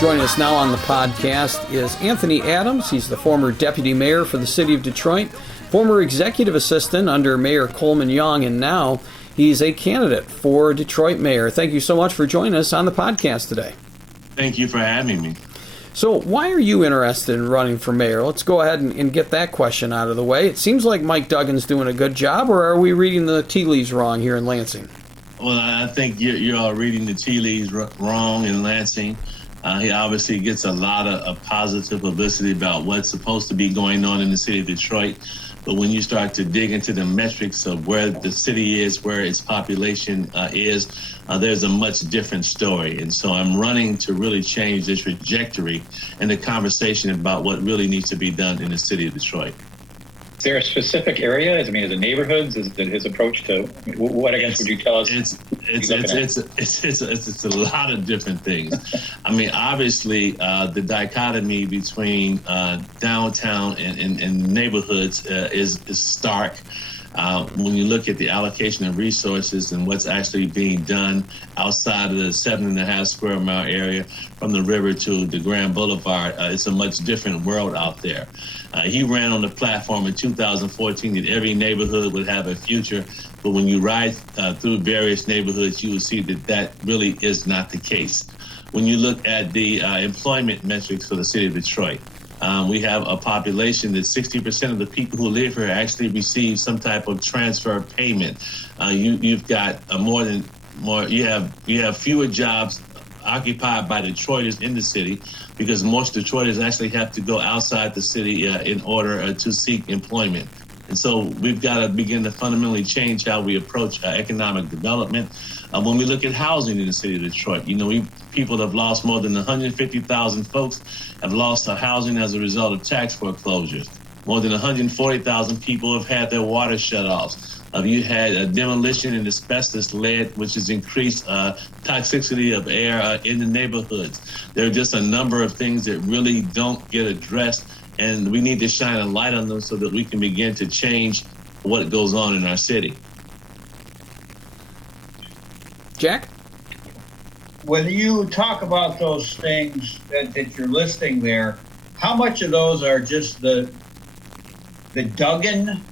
Joining us now on the podcast is Anthony Adams. He's the former deputy mayor for the city of Detroit, former executive assistant under Mayor Coleman Young, and now he's a candidate for Detroit mayor. Thank you so much for joining us on the podcast today. Thank you for having me. So why are you interested in running for mayor? Let's go ahead and get that question out of the way. It seems like Mike Duggan's doing a good job, or are we reading the tea leaves wrong here in Lansing? Well, I think you're all reading the tea leaves wrong in Lansing. He obviously gets a lot of positive publicity about what's supposed to be going on in the city of Detroit. But when you start to dig into the metrics of where the city is, where its population is, there's a much different story. And so I'm running to really change the trajectory and the conversation about what really needs to be done in the city of Detroit. Is there a specific area? Is it neighborhoods? Is it his approach to what? I guess would you tell us? It's a lot of different things. I mean, obviously, the dichotomy between downtown and neighborhoods is stark. When you look at the allocation of resources and what's actually being done outside of the 7.5 square mile area from the river to the Grand Boulevard, it's a much different world out there. He ran on the platform in 2014 that every neighborhood would have a future, but when you ride through various neighborhoods, you will see that really is not the case. When you look at the employment metrics for the city of Detroit, we have a population that 60% of the people who live here actually receive some type of transfer payment. You've got you have fewer jobs occupied by Detroiters in the city because most Detroiters actually have to go outside the city in order to seek employment. And so we've got to begin to fundamentally change how we approach economic development. When we look at housing in the city of Detroit, people have lost more than 150,000 folks have lost their housing as a result of tax foreclosures. More than 140,000 people have had their water shut off. You had a demolition and asbestos lead, which has increased toxicity of air in the neighborhoods. There are just a number of things that really don't get addressed, and we need to shine a light on them so that we can begin to change what goes on in our city. Jack? When you talk about those things that you're listing there, how much of those are just the Duggan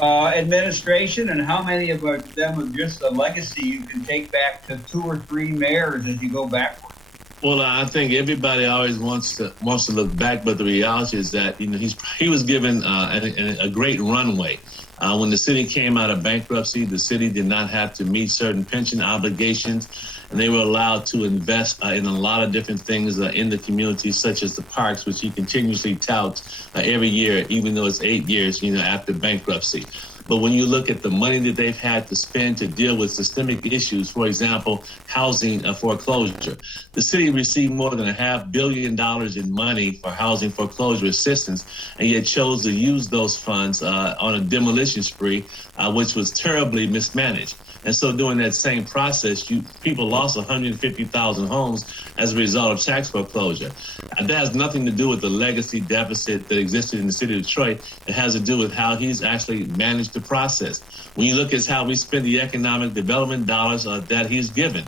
administration, and how many of them are just a legacy you can take back to 2 or 3 mayors as you go backward? Well, I think everybody always wants to look back, but the reality is that he was given a great runway. When the city came out of bankruptcy, the city did not have to meet certain pension obligations, and they were allowed to invest in a lot of different things in the community, such as the parks, which he continuously touts every year, even though it's 8 years, after bankruptcy. But when you look at the money that they've had to spend to deal with systemic issues, for example, housing foreclosure, the city received more than $500 million in money for housing foreclosure assistance, and yet chose to use those funds on a demolition spree, which was terribly mismanaged. And so during that same process, people lost 150,000 homes as a result of tax foreclosure. And that has nothing to do with the legacy deficit that existed in the city of Detroit. It has to do with how he's actually managed the process. When you look at how we spend the economic development dollars that he's given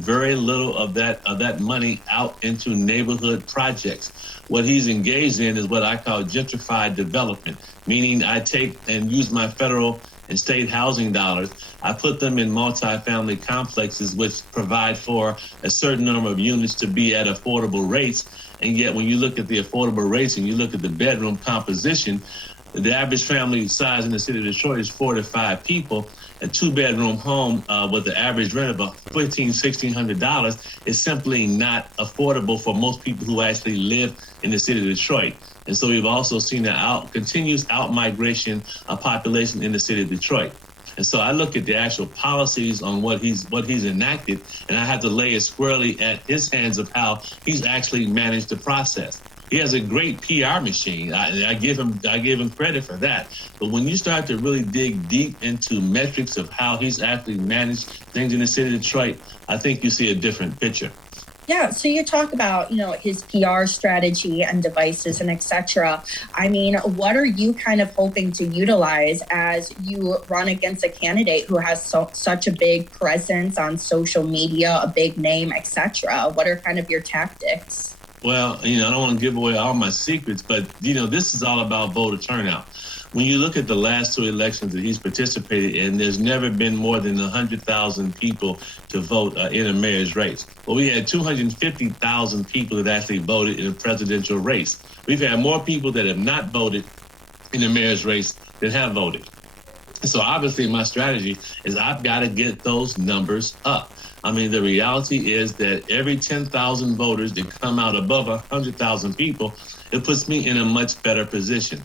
very little of that money out into neighborhood projects. What he's engaged in is what I call gentrified development, meaning I take and use my federal and state housing dollars, I put them in multifamily complexes which provide for a certain number of units to be at affordable rates. And yet when you look at the affordable rates and you look at the bedroom composition, the average family size in the city of Detroit is 4 to 5 people. A 2-bedroom home with the average rent of $1,600 is simply not affordable for most people who actually live in the city of Detroit. And so we've also seen continuous out-migration of population in the city of Detroit. And so I look at the actual policies on what he's enacted, and I have to lay it squarely at his hands of how he's actually managed the process. He has a great PR machine. I give him credit for that. But when you start to really dig deep into metrics of how he's actually managed things in the city of Detroit, I think you see a different picture. Yeah, so you talk about, his PR strategy and devices and etc. I mean, what are you kind of hoping to utilize as you run against a candidate who has such a big presence on social media, a big name, etc.? What are kind of your tactics? Well, I don't want to give away all my secrets, but, this is all about voter turnout. When you look at the last two elections that he's participated in, there's never been more than 100,000 people to vote in a mayor's race. Well, we had 250,000 people that actually voted in a presidential race. We've had more people that have not voted in the mayor's race than have voted. So obviously my strategy is I've got to get those numbers up. I mean, the reality is that every 10,000 voters that come out above 100,000 people, it puts me in a much better position.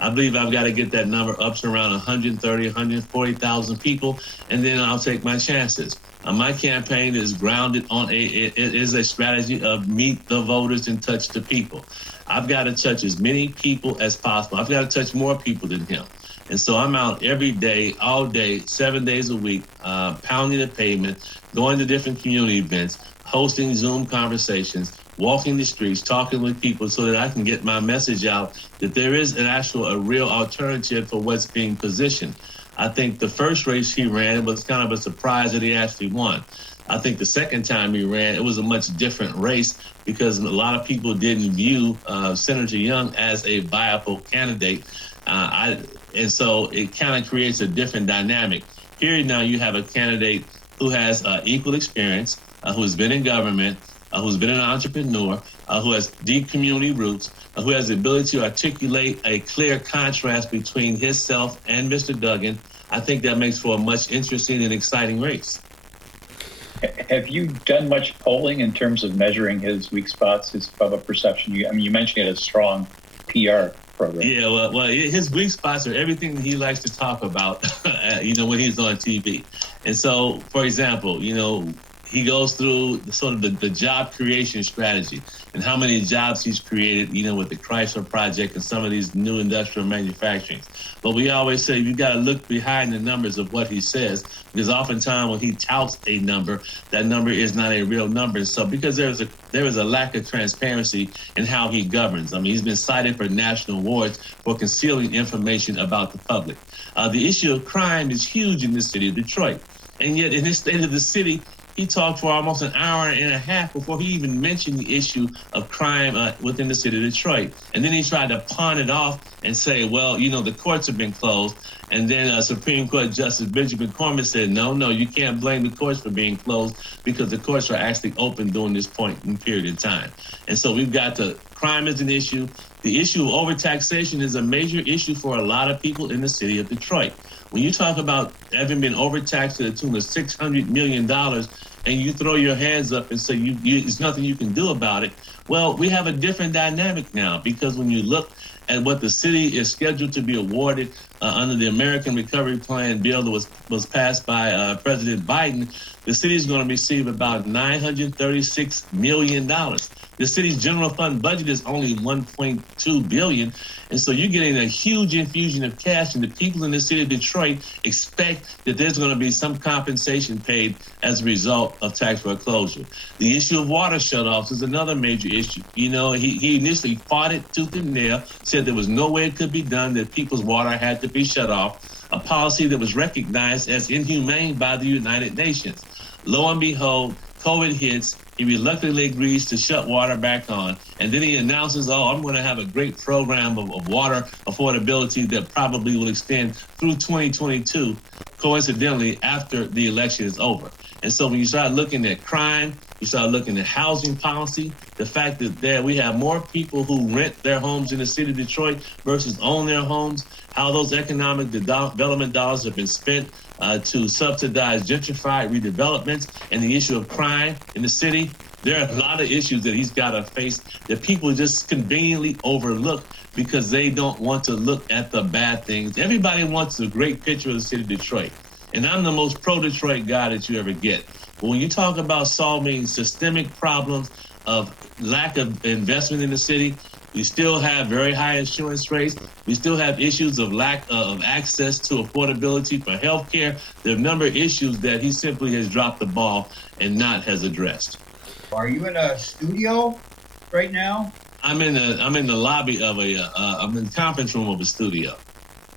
I believe I've got to get that number up to around 130, 140,000 people, and then I'll take my chances. My campaign is grounded on it is a strategy of meet the voters and touch the people. I've got to touch as many people as possible. I've got to touch more people than him. And so I'm out every day, all day, 7 days a week, pounding the pavement, going to different community events, hosting Zoom conversations, walking the streets, talking with people so that I can get my message out that there is a real alternative for what's being positioned. I think the first race he ran was kind of a surprise that he actually won. I think the second time he ran, it was a much different race because a lot of people didn't view Senator Young as a viable candidate. And so it kind of creates a different dynamic. Here now you have a candidate who has equal experience, who's been in government, who's been an entrepreneur, who has deep community roots, who has the ability to articulate a clear contrast between himself and Mr. Duggan. I think that makes for a much interesting and exciting race. Have you done much polling in terms of measuring his weak spots, his public perception? You mentioned he had a strong PR program. Yeah, well, his weak spots are everything that he likes to talk about, when he's on TV. And so, for example, he goes through the job creation strategy and how many jobs he's created, with the Chrysler project and some of these new industrial manufacturing. But we always say you got to look behind the numbers of what he says, because oftentimes when he touts a number, that number is not a real number. So because there is a lack of transparency in how he governs. I mean, he's been cited for national awards for concealing information about the public. The issue of crime is huge in the city of Detroit. And yet in this state of the city, he talked for almost an hour and a half before he even mentioned the issue of crime within the city of Detroit. And then he tried to pawn it off and say, well, the courts have been closed. And then Supreme Court Justice Benjamin Corman said, no, you can't blame the courts for being closed because the courts are actually open during this point in period of time. And so we've got crime is an issue. The issue of overtaxation is a major issue for a lot of people in the city of Detroit. When you talk about having been overtaxed to the tune of $600 million and you throw your hands up and say there's nothing you can do about it, well, we have a different dynamic now because when you look at what the city is scheduled to be awarded under the American Recovery Plan bill that was passed by President Biden, the city is going to receive about $936 million. The city's general fund budget is only $1.2 billion. And so you're getting a huge infusion of cash, and the people in the city of Detroit expect that there's going to be some compensation paid as a result of tax foreclosure. The issue of water shutoffs is another major issue. He initially fought it tooth and nail, said there was no way it could be done, that people's water had to be shut off, a policy that was recognized as inhumane by the United Nations. Lo and behold, COVID hits. He reluctantly agrees to shut water back on. And then he announces, I'm going to have a great program of water affordability that probably will extend through 2022, coincidentally, after the election is over. And so when you start looking at crime, you start looking at housing policy, the fact that we have more people who rent their homes in the city of Detroit versus own their homes, how those economic development dollars have been spent to subsidize gentrified redevelopments, and the issue of crime in the city. There are a lot of issues that he's got to face that people just conveniently overlook because they don't want to look at the bad things. Everybody wants a great picture of the city of Detroit. And I'm the most pro-Detroit guy that you ever get. But when you talk about solving systemic problems of lack of investment in the city, we still have very high insurance rates. We still have issues of lack of access to affordability for health care. There are a number of issues that he simply has dropped the ball and not has addressed. Are you in a studio right now? I'm in the lobby of I'm in the conference room of a studio.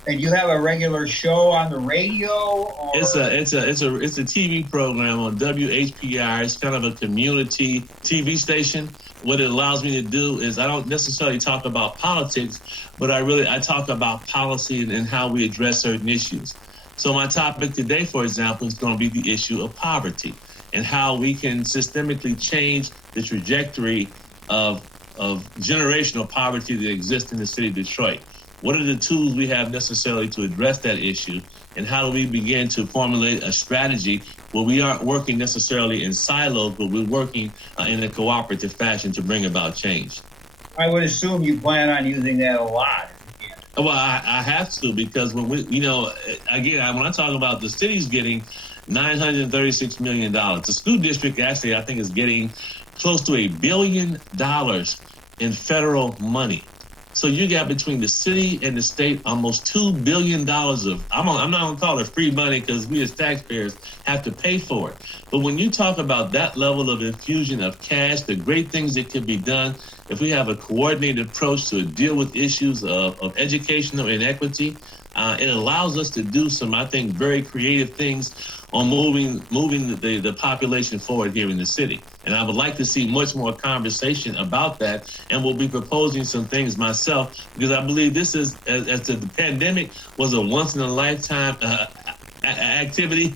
And you have a regular show on the radio? Or? It's a TV program on WHPR. It's kind of a community TV station. What it allows me to do is I don't necessarily talk about politics, but I talk about policy and how we address certain issues. So my topic today, for example, is going to be the issue of poverty and how we can systemically change the trajectory of generational poverty that exists in the city of Detroit. What are the tools we have necessarily to address that issue? And how do we begin to formulate a strategy where we aren't working necessarily in silos, but we're working in a cooperative fashion to bring about change? I would assume you plan on using that a lot. Well, I have to, because when when I talk about the city's getting $936 million, the school district actually, I think, is getting close to $1 billion in federal money. So you got between the city and the state almost $2 billion of, I'm not going to call it free money because we as taxpayers have to pay for it. But when you talk about that level of infusion of cash, the great things that can be done, if we have a coordinated approach to deal with issues of educational inequity, it allows us to do some, I think, very creative things on moving the population forward here in the city. And I would like to see much more conversation about that. And we'll be proposing some things myself, because I believe this is, as the pandemic was a once-in-a-lifetime activity,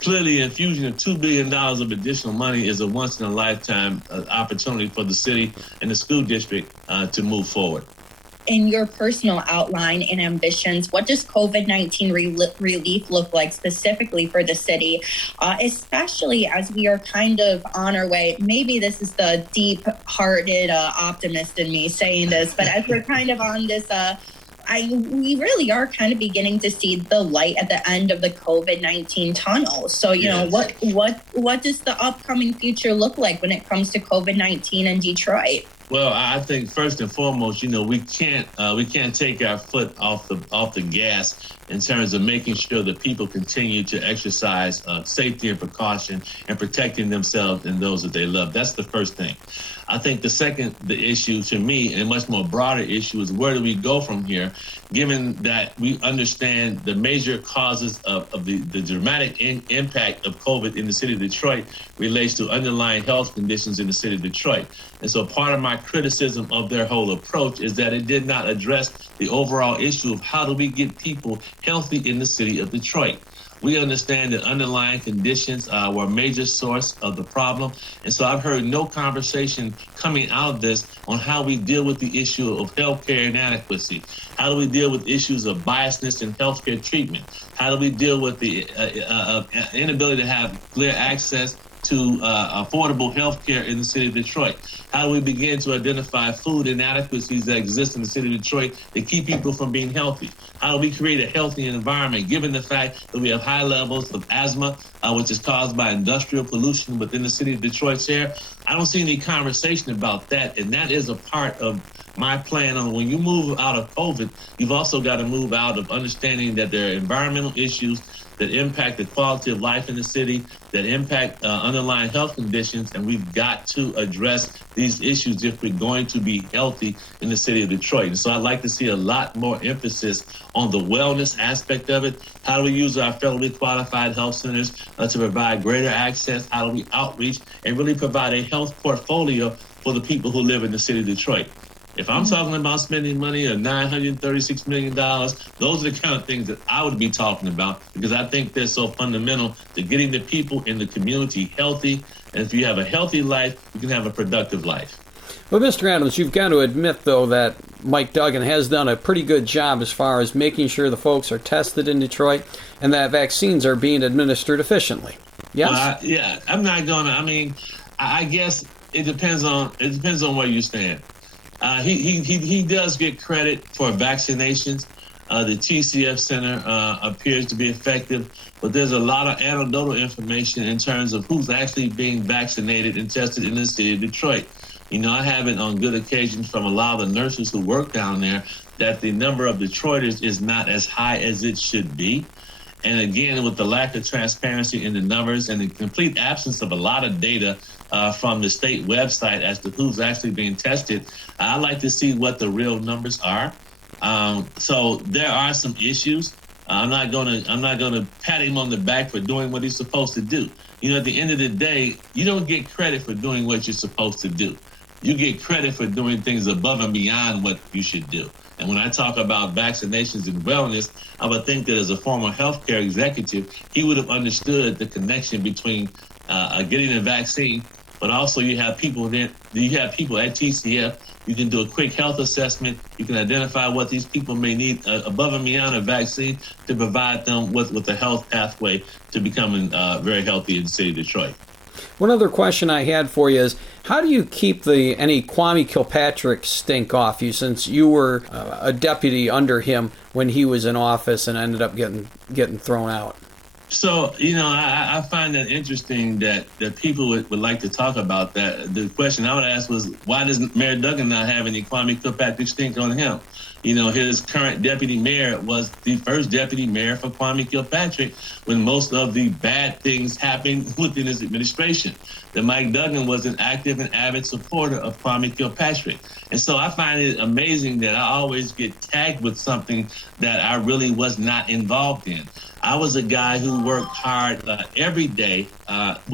clearly infusion of $2 billion of additional money is a once-in-a-lifetime opportunity for the city and the school district to move forward. In your personal outline and ambitions, what does COVID-19 relief look like specifically for the city, especially as we are kind of on our way? Maybe this is the deep-hearted optimist in me saying this, but as we're kind of on this, we really are kind of beginning to see the light at the end of the COVID-19 tunnel. So, you know, what does the upcoming future look like when it comes to COVID-19 in Detroit? Well, I think first and foremost, we can't take our foot off the gas in terms of making sure that people continue to exercise safety and precaution and protecting themselves and those that they love. That's the first thing. I think the issue to me, a much more broader issue, is where do we go from here, given that we understand the major causes of the dramatic impact of COVID in the city of Detroit relates to underlying health conditions in the city of Detroit. And so part of my criticism of their whole approach is that it did not address the overall issue of how do we get people healthy in the city of Detroit. We understand that underlying conditions were a major source of the problem. And so I've heard no conversation coming out of this on how we deal with the issue of healthcare inadequacy. How do we deal with issues of biasness in healthcare treatment? How do we deal with the inability to have clear access to affordable health care in the city of Detroit? How do we begin to identify food inadequacies that exist in the city of Detroit that keep people from being healthy? How do we create a healthy environment, given the fact that we have high levels of asthma, which is caused by industrial pollution within the city of Detroit's air? I don't see any conversation about that, and that is a part of my plan on when you move out of COVID, you've also got to move out of understanding that there are environmental issues that impact the quality of life in the city, that impact underlying health conditions, and we've got to address these issues if we're going to be healthy in the city of Detroit. And so I'd like to see a lot more emphasis on the wellness aspect of it. How do we use our federally qualified health centers to provide greater access? How do we outreach and really provide a health portfolio for the people who live in the city of Detroit? If I'm talking about spending money of $936 million, those are the kind of things that I would be talking about, because I think they're so fundamental to getting the people in the community healthy. And if you have a healthy life, you can have a productive life. Well, Mr. Adams, you've got to admit, though, that Mike Duggan has done a pretty good job as far as making sure the folks are tested in Detroit and that vaccines are being administered efficiently. Yes? Well, I'm not going to. I guess it depends on where you stand. He does get credit for vaccinations. The TCF Center appears to be effective, but there's a lot of anecdotal information in terms of who's actually being vaccinated and tested in the city of Detroit. I have it on good occasions from a lot of the nurses who work down there that the number of Detroiters is not as high as it should be. And again, with the lack of transparency in the numbers and the complete absence of a lot of data from the state website as to who's actually being tested, I'd like to see what the real numbers are. So there are some issues. I'm not gonna pat him on the back for doing what he's supposed to do. You know, at the end of the day, you don't get credit for doing what you're supposed to do. You get credit for doing things above and beyond what you should do. And when I talk about vaccinations and wellness, I would think that as a former healthcare executive, he would have understood the connection between getting a vaccine, but also you have people at TCF. You can do a quick health assessment. You can identify what these people may need above and beyond a vaccine to provide them with a health pathway to becoming very healthy in the city of Detroit. One other question I had for you is, how do you keep any Kwame Kilpatrick stink off you, since you were a deputy under him when he was in office and ended up getting thrown out? So, you know, I find that interesting that people would like to talk about that. The question I would ask was, why does Mayor Duggan not have any Kwame Kilpatrick stink on him? You know, his current deputy mayor was the first deputy mayor for Kwame Kilpatrick when most of the bad things happened within his administration. That Mike Duggan was an active and avid supporter of Kwame Kilpatrick. And so I find it amazing that I always get tagged with something that I really was not involved in. I was a guy who worked hard every day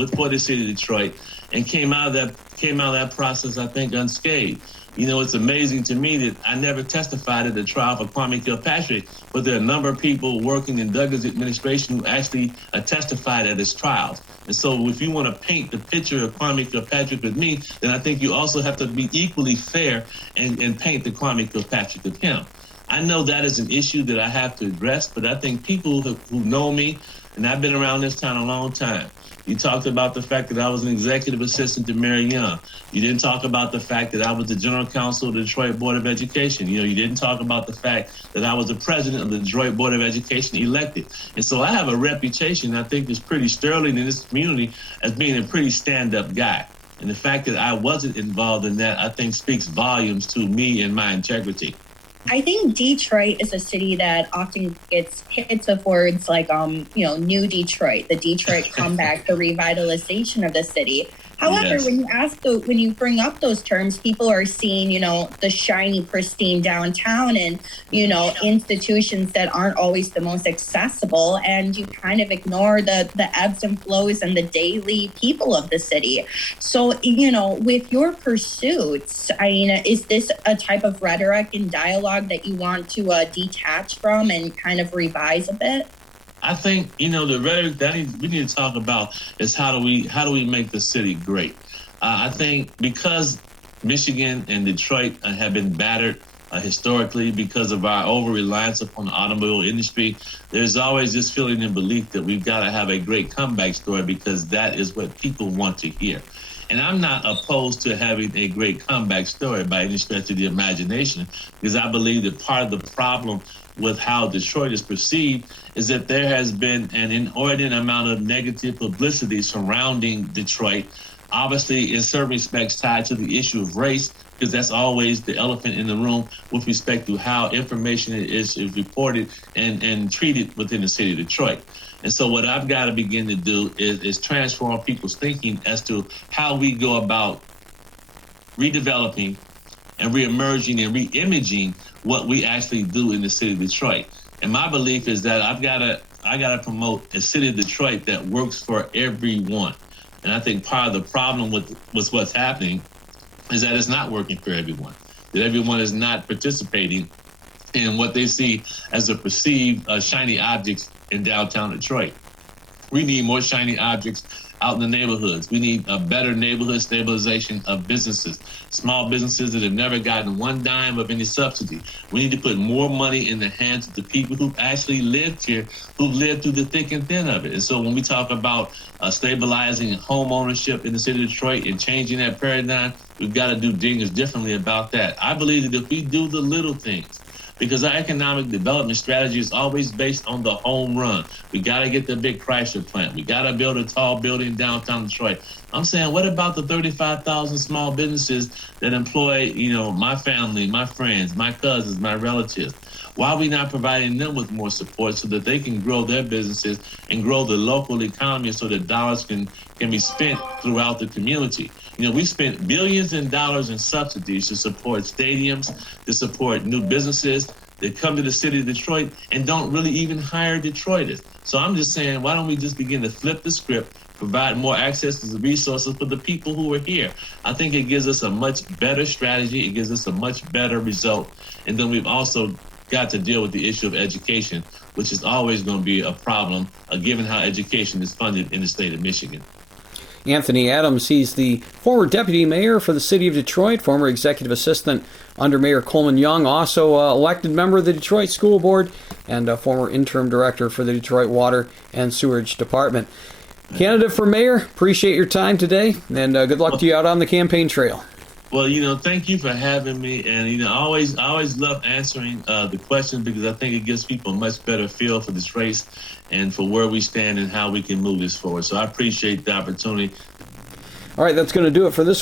for the city of Detroit and came out of that process, I think, unscathed. You know, it's amazing to me that I never testified at the trial for Kwame Kilpatrick, but there are a number of people working in Duggan's administration who actually testified at his trials. And so if you want to paint the picture of Kwame Kilpatrick with me, then I think you also have to be equally fair and paint the Kwame Kilpatrick with him. I know that is an issue that I have to address, but I think people who know me, and I've been around this town a long time, you talked about the fact that I was an executive assistant to Mayor Young. You didn't talk about the fact that I was the general counsel of the Detroit Board of Education. You know, you didn't talk about the fact that I was the president of the Detroit Board of Education elected. And so I have a reputation, I think, that's pretty sterling in this community as being a pretty stand-up guy. And the fact that I wasn't involved in that, I think, speaks volumes to me and my integrity. I think Detroit is a city that often gets hits of words like, new Detroit, the Detroit comeback, the revitalization of the city. However, Yes. when you bring up those terms, people are seeing, the shiny, pristine downtown and, institutions that aren't always the most accessible. And you kind of ignore the ebbs and flows and the daily people of the city. So, with your pursuits, is this a type of rhetoric and dialogue that you want to detach from and kind of revise a bit? I think, the rhetoric that we need to talk about is how do we make the city great? I think because Michigan and Detroit have been battered historically because of our over-reliance upon the automobile industry, there's always this feeling and belief that we've got to have a great comeback story because that is what people want to hear. And I'm not opposed to having a great comeback story by any stretch of the imagination, because I believe that part of the problem with how Detroit is perceived is that there has been an inordinate amount of negative publicity surrounding Detroit, obviously in certain respects tied to the issue of race, because that's always the elephant in the room with respect to how information is reported and treated within the city of Detroit. And so what I've got to begin to do is transform people's thinking as to how we go about redeveloping and reemerging and reimaging what we actually do in the city of Detroit. And my belief is that I gotta promote a city of Detroit that works for everyone. And I think part of the problem with what's happening is that it's not working for everyone, that everyone is not participating in what they see as the perceived shiny objects in downtown Detroit. We need more shiny objects out in the neighborhoods. We need a better neighborhood stabilization of businesses, small businesses that have never gotten one dime of any subsidy. We need to put more money in the hands of the people who've actually lived here, who've lived through the thick and thin of it. And so when we talk about stabilizing home ownership in the city of Detroit and changing that paradigm, we've got to do things differently about that. I believe that if we do the little things, because our economic development strategy is always based on the home run. We got to get the big Chrysler plant. We got to build a tall building downtown Detroit. I'm saying, what about the 35,000 small businesses that employ, my family, my friends, my cousins, my relatives? Why are we not providing them with more support so that they can grow their businesses and grow the local economy so that dollars can be spent throughout the community? We spent billions in dollars in subsidies to support stadiums, to support new businesses that come to the city of Detroit and don't really even hire Detroiters. So I'm just saying, why don't we just begin to flip the script, provide more access to the resources for the people who are here? I think it gives us a much better strategy. It gives us a much better result. And then we've also got to deal with the issue of education, which is always going to be a problem, given how education is funded in the state of Michigan. Anthony Adams, he's the former deputy mayor for the city of Detroit, former executive assistant under Mayor Coleman Young, also elected member of the Detroit School Board, and a former interim director for the Detroit Water and Sewerage Department. Candidate for mayor, appreciate your time today, and good luck to you out on the campaign trail. Well, thank you for having me. And, I always love answering the questions because I think it gives people a much better feel for this race and for where we stand and how we can move this forward. So I appreciate the opportunity. All right, that's going to do it for this